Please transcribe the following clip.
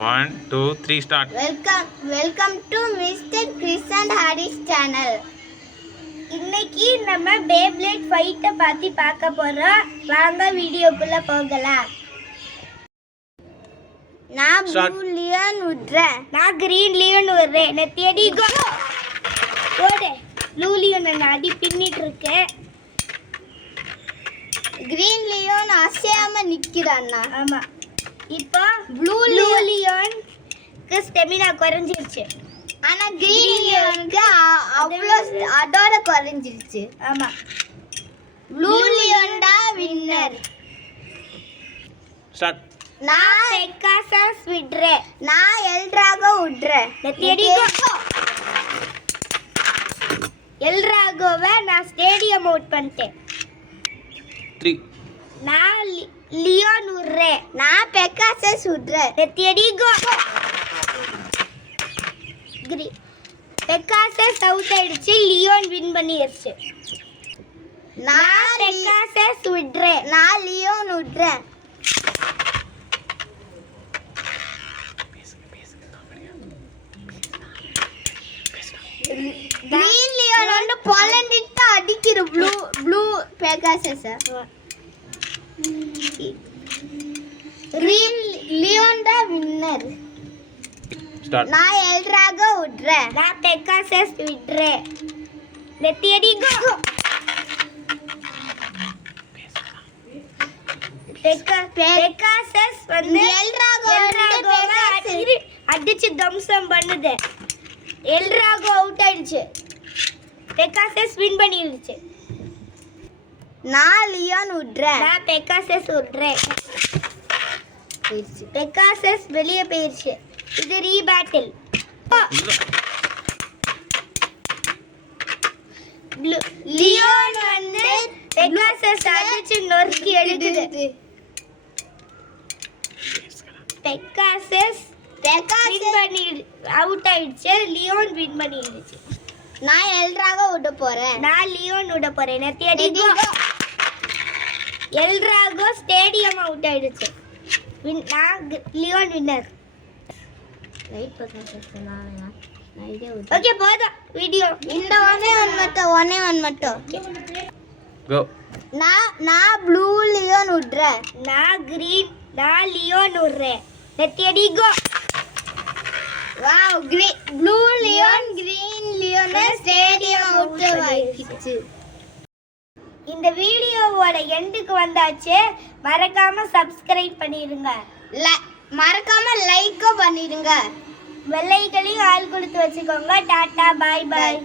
1, 2, 3 start. Welcome to Mr. Chris and Harris channel. இன்னைக்கு நம்ம beyblade ஃபைட்ட பத்தி பார்க்க போறோம். வாங்க வீடியோக்குள்ள போகலாம். நான் ப்ளூ லியன் விடுறேன். நான் கிரீன் லியன் விடுறேன். நான் தேடி ஓடு. ப்ளூ லியன் நான் அடி பின்னிட்டு இருக்கேன். கிரீன் லியன் அசையாம நிக்கிறான்னா. ஆமா. இப்போ ப்ளூ லியோனுக்கு ஸ்டெமினா குறைஞ்சிருச்சு. ஆனா கிரீன் லியோனுக்கு அவ்வளோ அதோட குறைஞ்சிருச்சு. ஆமா. ப்ளூ லியோன் தான் வின்னர். ஸ்டார்ட். நான் பெக்காசஸ் விடுறேன். நான் எல்ட்ராகோ விடுறேன். எல்ட்ராகோவை நான் ஸ்டேடியம் அவுட் பண்ணிட்டேன். 3. நான் லியோன் விடுறேன். நான் பெக்காசஸ் விடுறேன். பெக்காசஸ் அவுட் ஆயிடுச்சு. லியோன் வின் பண்ணிடுச்சு. நான் பெக்காசஸ் விடுறேன். நான் லியோன் விடுறேன். கிரீன் லியோன் வந்து பொலண்டிட்டு அடிக்கிற ப்ளூ பெகாசஸ். கிரீன் லியோன் தான் வின்னர். ஸ்டார்ட். நான் எல்ட்ராகோ விடுறேன். நான் பெகாசஸ் விடுறேன். லெட் எடி கோ. பெகாசஸ் வந்து எல்ட்ராகோவை அடிச்சு தம்சம் பண்ணுது. எல்ட்ராகோ அவுட் ஆயிடுச்சு. பெகாசஸ் வின் பண்ணிடுச்சு. நான் லியோன் விடுறேன். நான் பெகாசஸ் விடுறேன். பெகாசஸ் வெளியே போயிடுச்சு. இது ரீபேட்டில். லியோன் வந்து பெகாசஸ் அடிச்சு நொறுக்கி எடுக்குது. பெகாசஸ் வின் பண்ணி அவுட் ஆயிடுச்சு. லியோன் வின் பண்ணிடுச்சு. நான் எல்ட்ராகோ விட போறேன். நான் லியோன் விட போறேன். எல்ட்ராகோ ஸ்டேடியம் அவுட் ஆயிடுச்சு. நான் லியோன் வின்னர். ஓகே போதும் வீடியோ. இந்த ஒன்னே ஒன் மட்டும். கோ. நான் ப்ளூ லியோன் விடுறேன். நான் லியோன் விடுறேன். Let Eddie go. Wow, blue Leon green லியோனை ஸ்டேடியம் அவுட் ஆயிடுச்சு. இந்த வீடியோவோட எண்டுக்கு வந்தாச்சு. மறக்காம சப்ஸ்கிரைப் பண்ணிடுங்க. மறக்காம லைக்கும் பண்ணிடுங்க. வெள்ளைகளையும் ஆள் கொடுத்து வச்சுக்கோங்க. டாடா, பாய் பாய்.